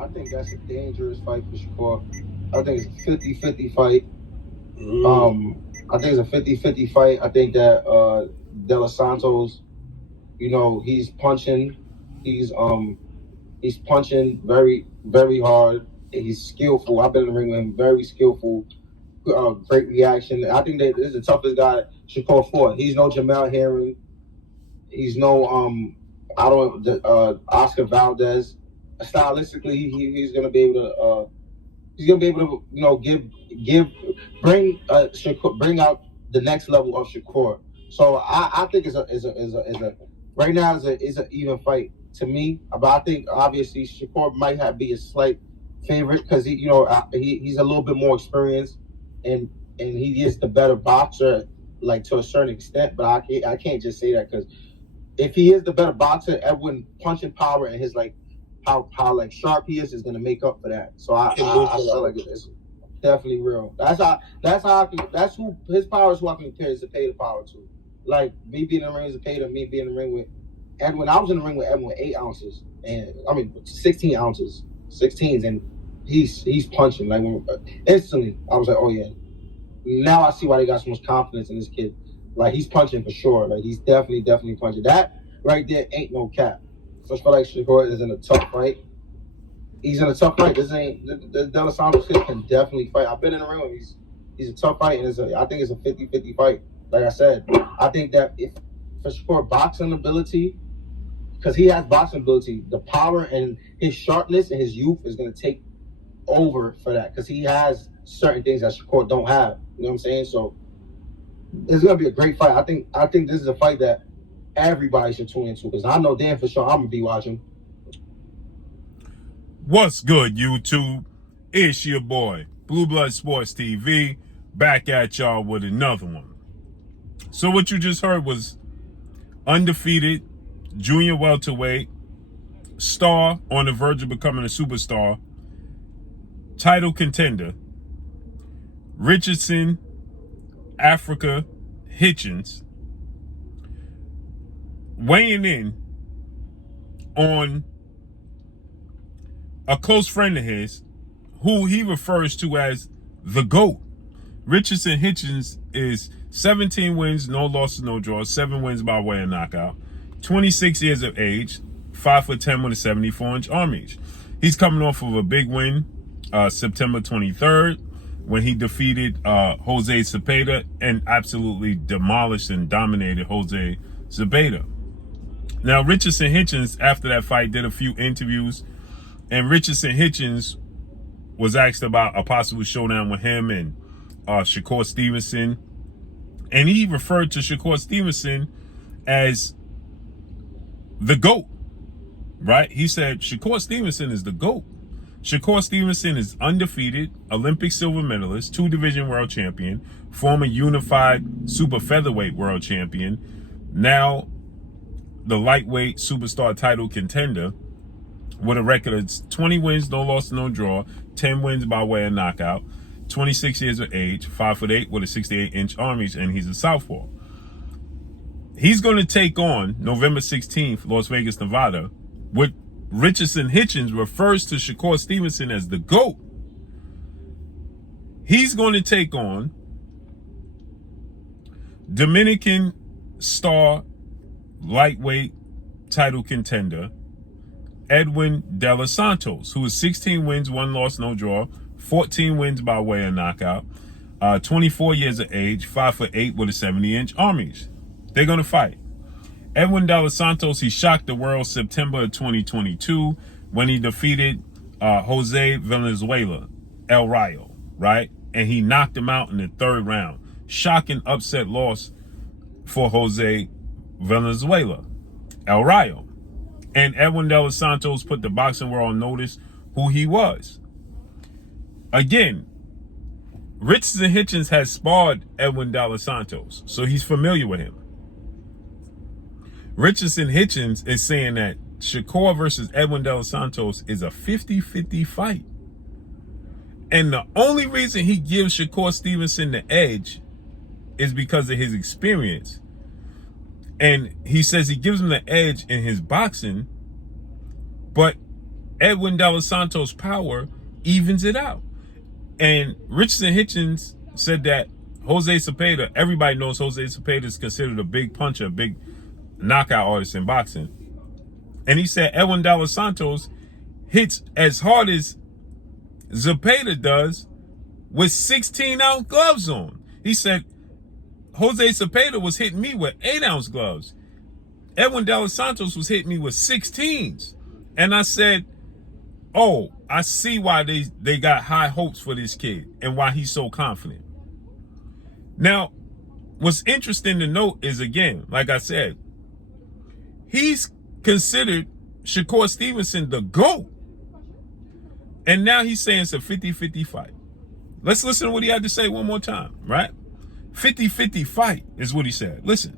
I think that's a dangerous fight for Shakur. I think it's a 50-50 fight. I think it's a 50-50 fight. I think that De Los Santos, he's punching. He's he's punching very, very hard. He's skillful. I've been in the ring with him. Very skillful. Great reaction. I think that this is the toughest guy Shakur fought. He's no Jamel Herring. He's no Oscar Valdez. Stylistically, he's gonna be able to bring out the next level of Shakur. So I think it's a right now is an even fight to me. But I think obviously Shakur might be a slight favorite because he's a little bit more experienced and he is the better boxer, like, to a certain extent. But I can't just say that, because if he is the better boxer, Edwin punching power and his how like sharp he is gonna make up for that. So I feel like it's definitely real. That's who his power is. Who I can compare Zepeda power to. Like, me being in the ring with Zepeda, me being in the ring with Edwin. I was in the ring with Edwin with 8 ounces, and 16 ounces, 16s, and he's punching like instantly. I was like, oh yeah. Now I see why they got so much confidence in this kid. Like, he's punching for sure. Like, he's definitely punching. That right there ain't no cap. So I feel like Shakur is in a tough fight. He's in a tough fight. The De Los Santos kid can definitely fight. I've been in the ring with him. He's a tough fight, and I think it's a 50-50 fight. Like I said, I think that if for Shakur boxing ability, because he has boxing ability, the power and his sharpness and his youth is going to take over for that, because he has certain things that Shakur don't have. You know what I'm saying? So it's going to be a great fight. I think this is a fight that everybody should tune into, because I know damn for sure I'm going to be watching. What's good, YouTube? It's your boy, Blue Blood Sports TV, back at y'all with another one. So what you just heard was undefeated junior welterweight, star on the verge of becoming a superstar, title contender, Richardson, Africa, Hitchins, weighing in on a close friend of his who he refers to as the GOAT. Richardson Hitchins is 17 wins, no losses, no draws, 7 wins by way of knockout, 26 years of age, 5'10" with a 74-inch arm reach. He's coming off of a big win September 23rd when he defeated Jose Zepeda and absolutely demolished and dominated Jose Zepeda. Now, Richardson Hitchins, after that fight, did a few interviews, and Richardson Hitchins was asked about a possible showdown with him and Shakur Stevenson. And he referred to Shakur Stevenson as the GOAT, right? He said Shakur Stevenson is the GOAT. Shakur Stevenson is undefeated, Olympic silver medalist, 2-division world champion, former unified super featherweight world champion, now the lightweight superstar title contender, with a record of 20 wins, no loss, no draw, 10 wins by way of knockout, 26 years of age, 5'8" with a 68-inch arm reach, and he's a southpaw. He's going to take on, November 16th, Las Vegas, Nevada, what Richardson Hitchins refers to Shakur Stevenson as the GOAT. He's going to take on Dominican star lightweight title contender Edwin De Los Santos, who is 16 wins, 1 loss, no draw, 14 wins by way of knockout, 24 years of age, 5'8" with a 70-inch arm reach. They're going to fight. Edwin De Los Santos, he shocked the world September of 2022 when he defeated Jose Valenzuela, El Rayo, right? And he knocked him out in the 3rd round. Shocking upset loss for Jose Valenzuela, El Rayo. And Edwin De Los Santos put the boxing world on notice who he was. Again, Richardson Hitchins has sparred Edwin De Los Santos, so he's familiar with him. Richardson Hitchins is saying that Shakur versus Edwin De Los Santos is a 50-50 fight. And the only reason he gives Shakur Stevenson the edge is because of his experience. And he says he gives him the edge in his boxing, but Edwin De Los Santos' power evens it out. And Richardson Hitchins said that Jose Cepeda, everybody knows Jose Cepeda is considered a big puncher, a big knockout artist in boxing. And he said Edwin De Los Santos hits as hard as Cepeda does with 16-ounce gloves on. He said Jose Cepeda was hitting me with 8-ounce gloves. Edwin De Los Santos was hitting me with 16s. And I said, oh, I see why they got high hopes for this kid and why he's so confident. Now, what's interesting to note is, again, like I said, he's considered Shakur Stevenson the GOAT. And now he's saying it's a 50-50 fight. Let's listen to what he had to say one more time, right? 50-50 fight is what he said. Listen.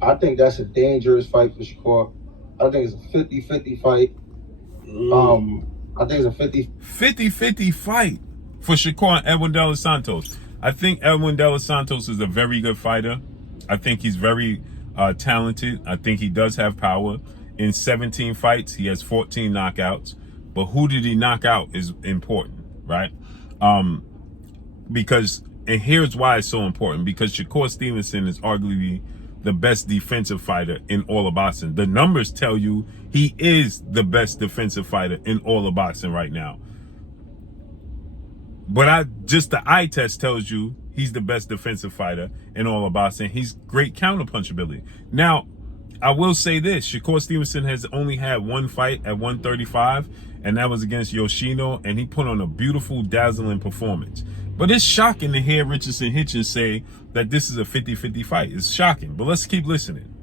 I think that's a dangerous fight for Shakur. I think it's a 50-50 fight. I think it's a 50-50 fight for Shakur and Edwin De Los Santos. I think Edwin De Los Santos is a very good fighter. I think he's very talented. I think he does have power. In 17 fights, he has 14 knockouts. But who did he knock out is important, right? Because, and here's why it's so important, because Shakur Stevenson is arguably the best defensive fighter in all of boxing. The numbers tell you he is the best defensive fighter in all of boxing right now. But just the eye test tells you he's the best defensive fighter in all of boxing. He's great counterpunch ability. Now, I will say this, Shakur Stevenson has only had one fight at 135, and that was against Yoshino, and he put on a beautiful, dazzling performance. But it's shocking to hear Richardson Hitchins say that this is a 50-50 fight. It's shocking, but let's keep listening.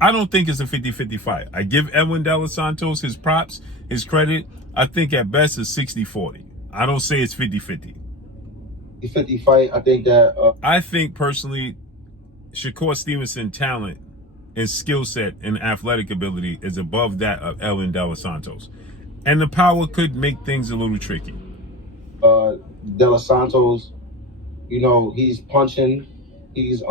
I don't think it's a 50-50 fight. I give Edwin De Los Santos his props, his credit. I think at best it's 60-40. I don't say it's 50-50. 50 fight, I think that... I think, personally, Shakur Stevenson talent and skill set and athletic ability is above that of Edwin De Los Santos. And the power could make things a little tricky. De Los Santos, you know, he's punching. He's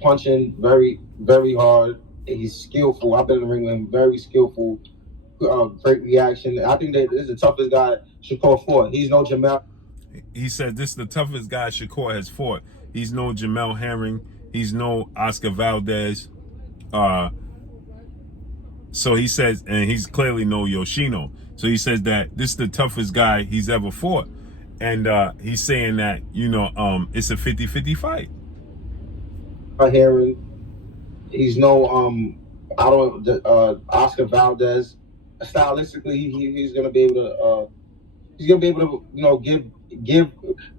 punching very, very hard. He's skillful. I've been in the ring with him. Very skillful. Great reaction. I think that this is the toughest guy Shakur fought. He's no Jamel. He said this is the toughest guy Shakur has fought. He's no Jamel Herring. He's no Oscar Valdez. So he says, and he's clearly no Yoshino. So he says that this is the toughest guy he's ever fought. And he's saying that, you know, it's a 50-50 fight. Herring. He's no Oscar Valdez. Stylistically, he's gonna be able to you know,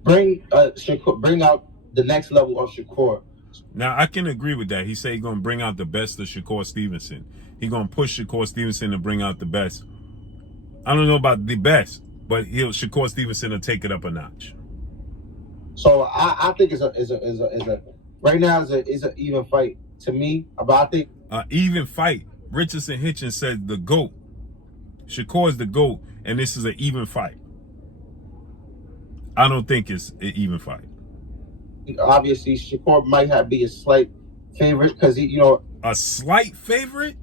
bring out the next level of Shakur. Now, I can agree with that. He said he's going to bring out the best of Shakur Stevenson. He's going to push Shakur Stevenson to bring out the best. I don't know about the best, but Shakur Stevenson will take it up a notch. So I think it's a right now is an even fight to me. But I think even fight. Richardson Hitchins said the GOAT. Shakur is the GOAT, and this is an even fight. I don't think it's an even fight. Obviously, Shakur might be a slight favorite because he, you know, a slight favorite.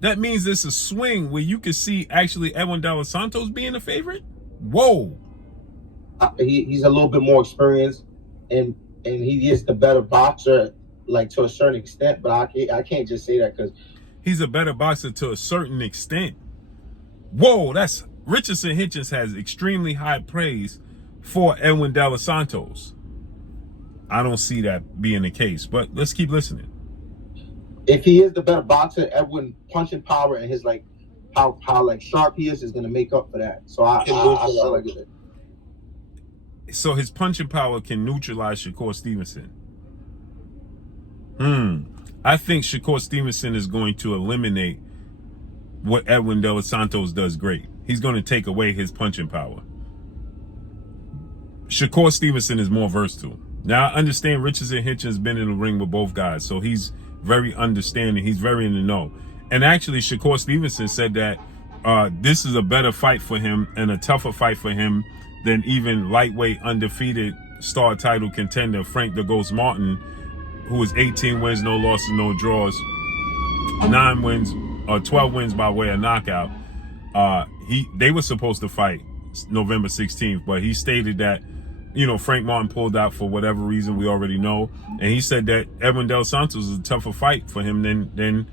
That means it's a swing where you can see actually Edwin De Los Santos being a favorite. Whoa. He's a little bit more experienced, and he is the better boxer, like to a certain extent. But I can't just say that because he's a better boxer to a certain extent. Whoa, that's Richardson Hitchins has extremely high praise for Edwin De Los Santos. I don't see that being the case, but let's keep listening. If he is the better boxer, Edwin punching power and his like how like sharp he is going to make up for that. So I like it. So his punching power can neutralize Shakur Stevenson. I think Shakur Stevenson is going to eliminate what Edwin De Los Santos does great. He's going to take away his punching power. Shakur Stevenson is more versatile. Now, I understand Richardson Hitchins has been in the ring with both guys, so he's very understanding. He's very in the know. And actually, Shakur Stevenson said that this is a better fight for him and a tougher fight for him than even lightweight undefeated star title contender Frank the Ghost Martin, who is 18 wins, no losses, no draws, 9 wins or 12 wins by way of knockout. They were supposed to fight November 16th, but he stated that, you know, Frank Martin pulled out for whatever reason we already know, and he said that Edwin Dos Santos is a tougher fight for him than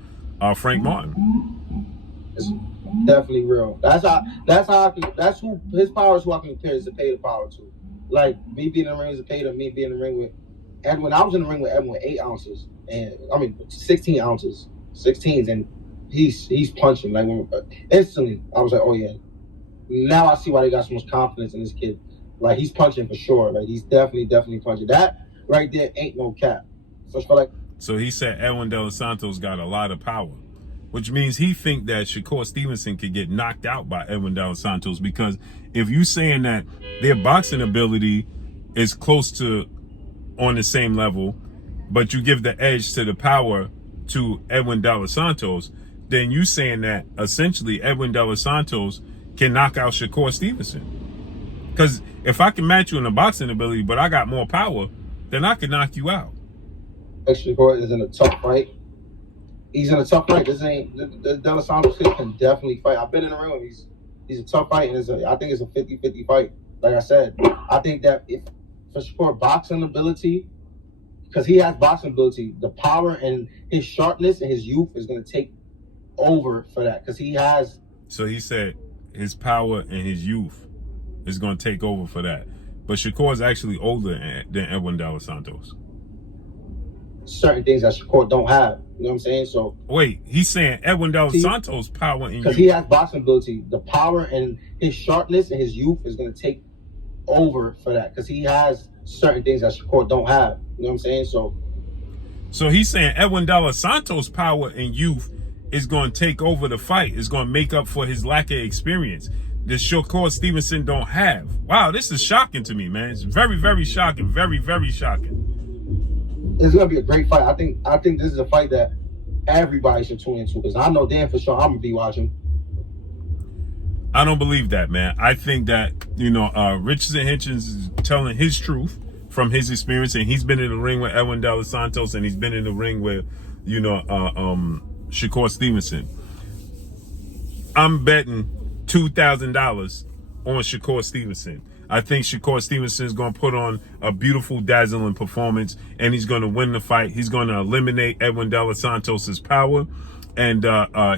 Frank Martin. It's definitely real. That's who his power is. Who I can compare Zepeda power to. Like me being in the ring with Zepeda, me being in the ring with Edwin. I was in the ring with Edwin with 8 ounces, and 16 ounces, 16s, and he's punching like instantly. I was like, oh yeah. Now I see why they got so much confidence in this kid. Like he's punching for sure. Like he's definitely punching. That right there ain't no cap. So he said Edwin Dos Santos got a lot of power, which means he think that Shakur Stevenson could get knocked out by Edwin Dos Santos, because if you saying that their boxing ability is close to on the same level, but you give the edge to the power to Edwin Dos Santos, then you saying that essentially Edwin Dos Santos can knock out Shakur Stevenson. Because if I can match you in the boxing ability, but I got more power, then I can knock you out. Shakur is in a tough fight. He's in a tough fight. The Dos Santos kid can definitely fight. I've been in the ring with him. He's a tough fight, and I think it's a 50-50 fight. Like I said, I think that if for Shakur boxing ability, because he has boxing ability, the power and his sharpness and his youth is going to take over for that, because he has. So he said his power and his youth is going to take over for that. But Shakur is actually older than Edwin Dos Santos. Certain things that Shakur don't have. You know what I'm saying? So wait, he's saying Edwin Dos Santos' power and youth. Because he has boxing ability. The power and his sharpness and his youth is going to take over for that, because he has certain things that Shakur don't have. You know what I'm saying? So he's saying Edwin Dos Santos' power and youth is going to take over the fight. Is going to make up for his lack of experience that Shakur Stevenson don't have. Wow, this is shocking to me, man. It's very shocking. Very shocking. It's gonna be a great fight. I think this is a fight that everybody should tune into, because I know damn for sure I'm gonna be watching. I don't believe that, man. I think that, you know, Richardson Hitchins is telling his truth from his experience, and he's been in the ring with Edwin Dos Santos, and he's been in the ring with, you know, Shakur Stevenson. I'm betting $2,000 on Shakur Stevenson. I think Shakur Stevenson is going to put on a beautiful, dazzling performance, and he's going to win the fight. He's going to eliminate Edwin Dos Santos' power, and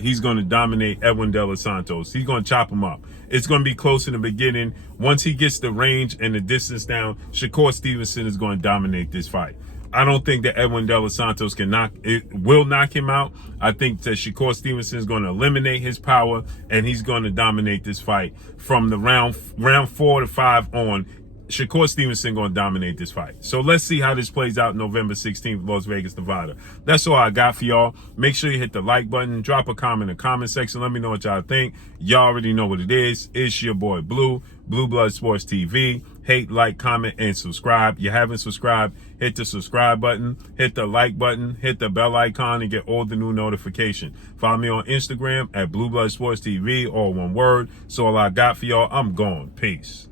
he's going to dominate Edwin Dos Santos. He's going to chop him up. It's going to be close in the beginning. Once he gets the range and the distance down, Shakur Stevenson is going to dominate this fight. I don't think that Edwin Dos Santos will knock him out. I think that Shakur Stevenson is going to eliminate his power, and he's going to dominate this fight from the round 4 to 5 on. Shakur Stevenson going to dominate this fight. So let's see how this plays out November 16th, Las Vegas, Nevada. That's all I got for y'all. Make sure you hit the like button. Drop a comment in the comment section. Let me know what y'all think. Y'all already know what it is. It's your boy Blue Blood Sports TV. Hate, like, comment, and subscribe. You haven't subscribed, hit the subscribe button, hit the like button, hit the bell icon, and get all the new notifications. Follow me on Instagram at Blue Blood Sports TV, all one word. So all I got for y'all. I'm gone. Peace.